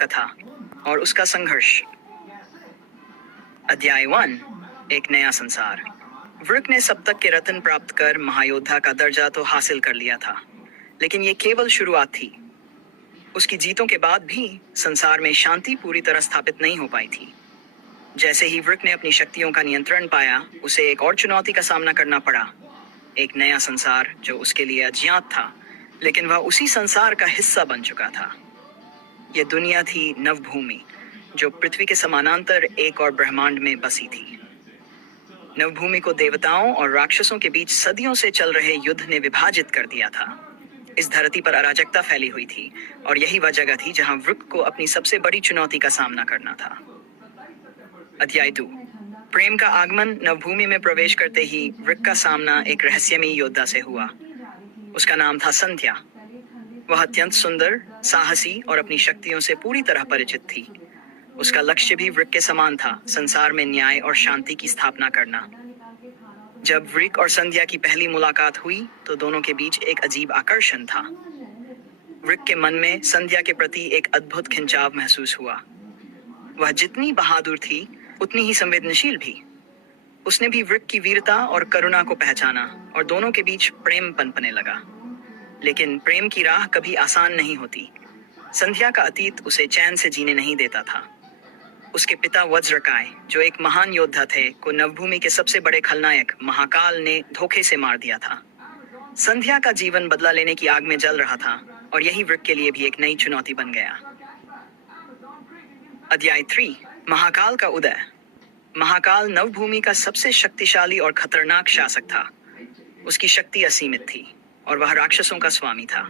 कथा और उसका संघर्ष। अध्याय 1, एक नया संसार। वृक ने सप्तक के रत्न प्राप्त कर महायोद्धा का दर्जा तो हासिल कर लिया था, लेकिन ये केवल शुरुआत थी। उसकी जीतों के बाद भी संसार में शांति पूरी तरह स्थापित नहीं हो पाई थी। जैसे ही वृक ने अपनी शक्तियों का नियंत्रण पाया, उसे एक और चुनौती का सामना करना पड़ा। एक नया संसार जो उसके लिए अज्ञात था, लेकिन वह उसी संसार का हिस्सा बन चुका था। यह दुनिया थी नवभूमि, जो पृथ्वी के समानांतर एक और ब्रह्मांड में बसी थी। नवभूमि को देवताओं और राक्षसों के बीच सदियों से चल रहे युद्ध ने विभाजित कर दिया था। इस धरती पर अराजकता फैली हुई थी, और यही वह जगह थी जहां वृक को अपनी सबसे बड़ी चुनौती का सामना करना था। अध्याय 2, प्रेम का आगमन। नवभूमि में प्रवेश करते ही वृक का सामना एक रहस्यमयी योद्धा से हुआ। उसका नाम था संध्या। वह अत्यंत सुंदर, साहसी और अपनी शक्तियों से पूरी तरह परिचित थी। उसका लक्ष्य भी वृक के समान था, संसार में न्याय और शांति की स्थापना करना। जब वृक और संध्या की पहली मुलाकात हुई, तो दोनों के बीच एक अजीब आकर्षण था। वृक के मन में संध्या के प्रति एक अद्भुत खिंचाव महसूस हुआ। वह जितनी बहादुर थी, उतनी ही संवेदनशील भी। उसने भी वृक की वीरता और करुणा को पहचाना, और दोनों के बीच प्रेम पनपने लगा। लेकिन प्रेम की राह कभी आसान नहीं होती। संध्या का अतीत उसे चैन से जीने नहीं देता था। उसके पिता वज्रकाय, जो एक महान योद्धा थे, को नवभूमि के सबसे बड़े खलनायक महाकाल ने धोखे से मार दिया था। संध्या का जीवन बदला लेने की आग में जल रहा था, और यही वृक के लिए भी एक नई चुनौती बन गया। अध्याय 3, महाकाल का उदय। महाकाल नवभूमि का सबसे शक्तिशाली और खतरनाक शासक था। उसकी शक्ति असीमित थी, और वह राक्षसों का स्वामी था।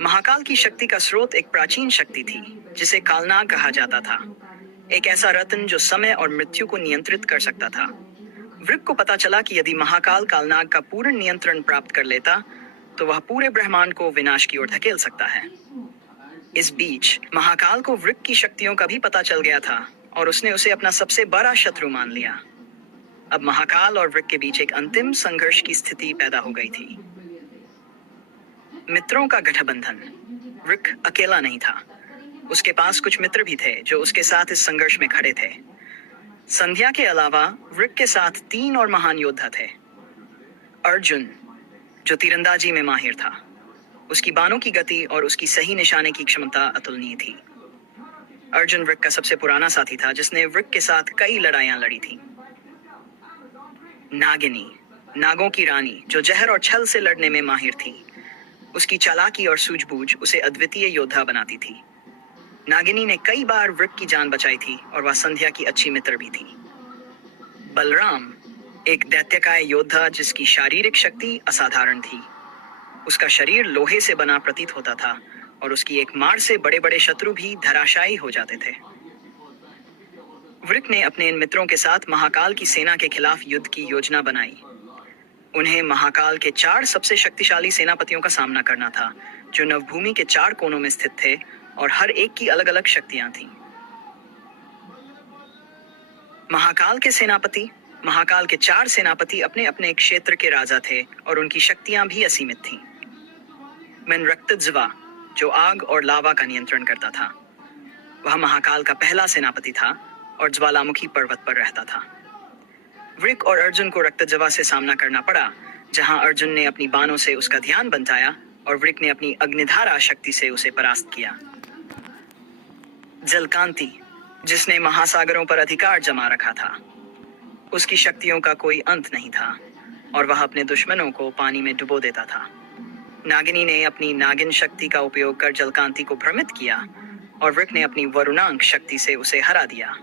महाकाल की शक्ति का स्रोत एक प्राचीन शक्ति थी, जिसे कालनाग कहा जाता था। एक ऐसा रत्न जो समय और मृत्यु को नियंत्रित कर सकता था। वृक को पता चला कि यदि महाकाल कालनाग का पूर्ण नियंत्रण प्राप्त कर लेता, तो वह पूरे ब्रह्मांड को विनाश की ओर धकेल सकता है। इस बीच महाकाल को वृक की शक्तियों का भी पता चल गया था, और उसने उसे अपना सबसे बड़ा शत्रु मान लिया। अब महाकाल और वृक के बीच एक अंतिम संघर्ष की स्थिति पैदा हो गई थी। मित्रों का गठबंधन। वृक अकेला नहीं था। उसके पास कुछ मित्र भी थे जो उसके साथ इस संघर्ष में खड़े थे। संध्या के अलावा वृक के साथ 3 और महान योद्धा थे। अर्जुन, जो तीरंदाजी में माहिर था। उसकी बाणों की गति और उसकी सही निशाने की क्षमता अतुलनीय थी। अर्जुन वृक का सबसे पुराना साथी था, जिसने वृक के साथ कई लड़ाइयां लड़ी थी। नागिनी, नागों की रानी, जो जहर और छल से लड़ने में माहिर थी। उसकी चालाकी और सूझबूझ उसे अद्वितीय योद्धा बनाती थी। नागिनी ने कई बार वृक की जान बचाई थी, और वह संध्या की अच्छी मित्र भी थी। बलराम, एक दैत्यकाय योद्धा जिसकी शारीरिक शक्ति असाधारण थी। उसका शरीर लोहे से बना प्रतीत होता था, और उसकी एक मार से बड़े बड़े शत्रु भी धराशायी हो जाते थे। वृक ने अपने इन मित्रों के साथ महाकाल की सेना के खिलाफ युद्ध की योजना बनाई। उन्हें महाकाल के 4 सबसे शक्तिशाली सेनापतियों का सामना करना था, जो नवभूमि के 4 कोनों में स्थित थे, और हर एक की अलग अलग शक्तियां थीं। महाकाल के 4 सेनापति अपने अपने क्षेत्र के राजा थे, और उनकी शक्तियां भी असीमित थीं। मेनरक्तज्वा, जो आग और लावा का नियंत्रण करता था, वह महाकाल का पहला सेनापति था, और ज्वालामुखी पर्वत पर रहता था। वृक और अर्जुन को रक्तज्वा से सामना करना पड़ा, जहां अर्जुन ने अपनी बाणों से उसका ध्यान बंधाया, और वृक ने अपनी अग्निधारा शक्ति से उसे परास्त किया। जलकांति, जिसने महासागरों पर अधिकार जमा रखा था। उसकी शक्तियों का कोई अंत नहीं था, और वह अपने दुश्मनों को पानी में डुबो देता था। नागिनी ने अपनी नागिन शक्ति का उपयोग कर जलकांति को भ्रमित किया, और वृक ने अपनी वरुणांक शक्ति से उसे हरा दिया।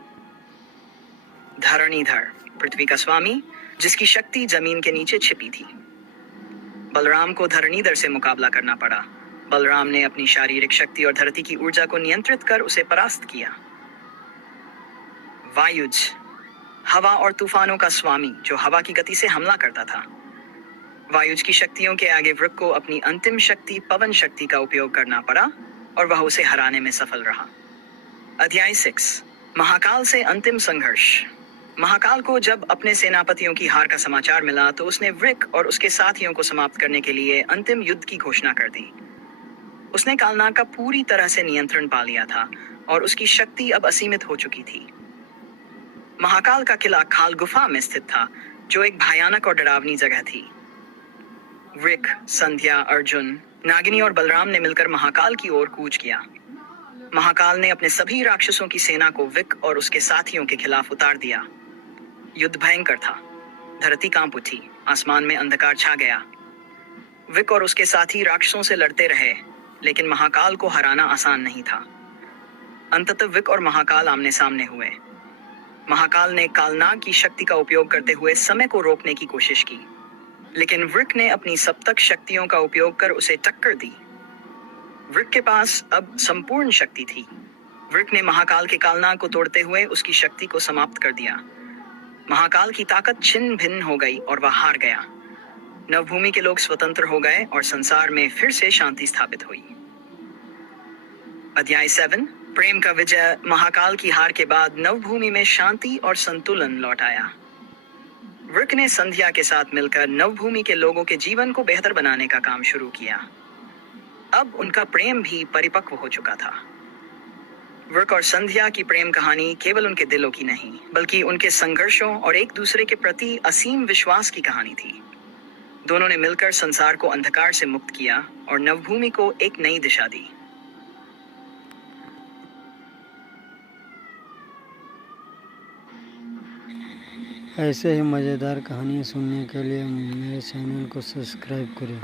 धरणीधर, पृथ्वी का स्वामी, जिसकी शक्ति जमीन के नीचे छिपी थी। बलराम को धरणीधर से मुकाबला करना पड़ा। बलराम ने अपनी शारीरिक शक्ति और धरती की ऊर्जा को नियंत्रित कर उसे परास्त किया। वायुज, हवा और तूफानों का स्वामी, जो हवा की गति से हमला करता था। वायुज की शक्तियों के आगे वृक को अपनी अंतिम शक्ति पवन शक्ति का उपयोग करना पड़ा, और वह उसे हराने में सफल रहा। अध्याय 6, महाकाल से अंतिम संघर्ष। महाकाल को जब अपने सेनापतियों की हार का समाचार मिला तो उसने वृक और उसके साथियों को समाप्त करने के लिए अंतिम युद्ध की घोषणा कर दी। उसने कालनाग का पूरी तरह से नियंत्रण पा लिया था और उसकी शक्ति अब असीमित हो चुकी थी। महाकाल का किला खाल गुफा में स्थित था, जो एक भयानक और डरावनी जगह थी। वृक, संध्या, अर्जुन, नागिनी और बलराम ने मिलकर महाकाल की ओर कूच किया। महाकाल ने अपने सभी राक्षसों की सेना को विक और उसके साथियों के खिलाफ उतार दिया। युद्ध भयंकर था। धरती कांप उठी, आसमान में अंधकार छा गया। विक और उसके साथी राक्षसों से लड़ते रहे, लेकिन महाकाल को हराना आसान नहीं था। अंततः विक और महाकाल आमने सामने हुए। महाकाल ने कालनाग की शक्ति का उपयोग करते हुए समय को रोकने की कोशिश की, लेकिन वृक ने अपनी सप्तक शक्तियों का उपयोग कर उसे टक्कर दी। वृक के पास अब संपूर्ण शक्ति थी। वृक ने महाकाल के कालनाग को तोड़ते हुए उसकी शक्ति को समाप्त कर दिया। महाकाल की ताकत छिन्न भिन्न हो गई और वह हार गया। नवभूमि के लोग स्वतंत्र हो गए और संसार में फिर से शांति स्थापित हुई। अध्याय 7, प्रेम का विजय। महाकाल की हार के बाद नवभूमि में शांति और संतुलन लौट आया। वृक ने संध्या के साथ मिलकर नवभूमि के लोगों के जीवन को बेहतर बनाने का काम शुरू किया। अब उनका प्रेम भी परिपक्व हो चुका था। वृक और संध्या की प्रेम कहानी केवल उनके दिलों की नहीं, बल्कि उनके संघर्षों और एक दूसरे के प्रति असीम विश्वास की कहानी थी। दोनों ने मिलकर संसार को अंधकार से मुक्त किया और नवभूमि को एक नई दिशा दी। ऐसे ही मज़ेदार कहानियाँ सुनने के लिए मेरे चैनल को सब्सक्राइब करें।